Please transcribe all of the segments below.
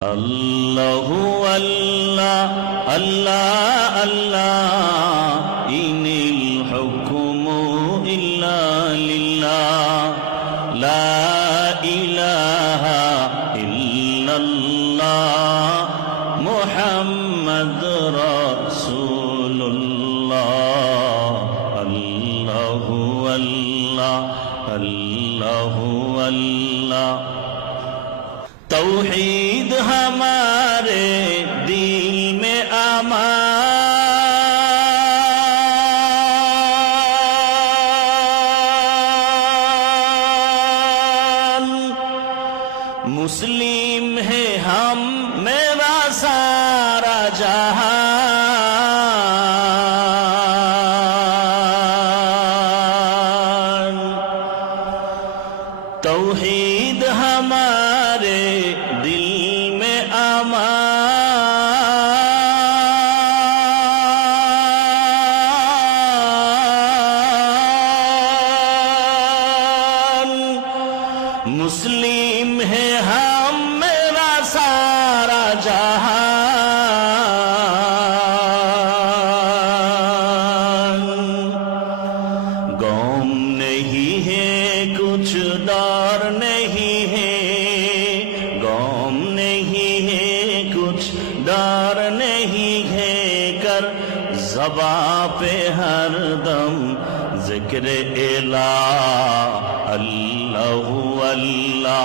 আল্লাহু আল্লাহ আল্লাহ আল্লাহ ইনিল হুকমু ইল্লা লিল্লাহ লা ইলাহা ইল্লাল্লাহ মুহাম্মাদুর রাসূলুল্লাহ আল্লাহু আল্লাহ আল্লাহু আল্লাহ तौहीद हमारे दिल में अमान मुस्लिम है हम मेरा सारा जहान तौहीद हमारे दिल में अमान मुस्लिम है हम मेरा सारा जहान गम नहीं है कुछ डर नहीं है गम नहीं है कुछ डर नहीं है कर ज़बा पे हर दम जिक्र इला अल्लाहु अल्लाह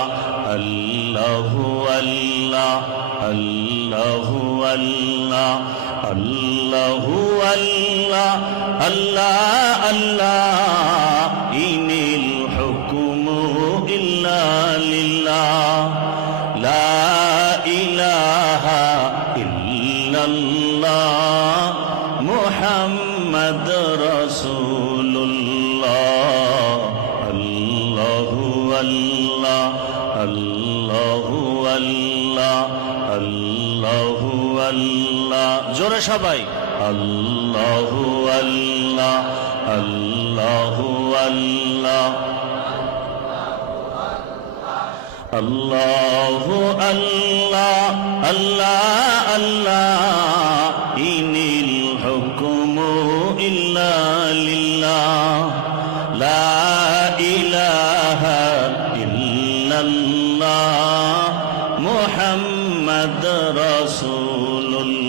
अल्लाहु अल्लाह अल्लाहु अल्लाह अल्लाहु अल्लाह अल्लाह अल्लाह इनिल हुक्मु इल्ला लिल्लाह ला इलाहा इल्लल्लाह मुहम्मद रसूलुल्लाह अल्लाहु अल्लाह अल्लाहु अल्लाह अल्लाहु अल्लाह जोरे सबाई अल्लाहु अल्लाह अल्लाहु अल्लाह अल्लाहु अल्लाह अल्लाह अल्लाह इनिल हुक्मु इल्ला लिल्लाह ला इलाहा इल्लल्लाह मुहम्मद रसूलुल्लाह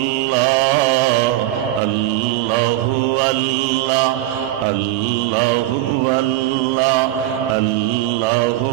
अल्लाहु अल्लाह अल्लाहु अल्लाह अल्लाहु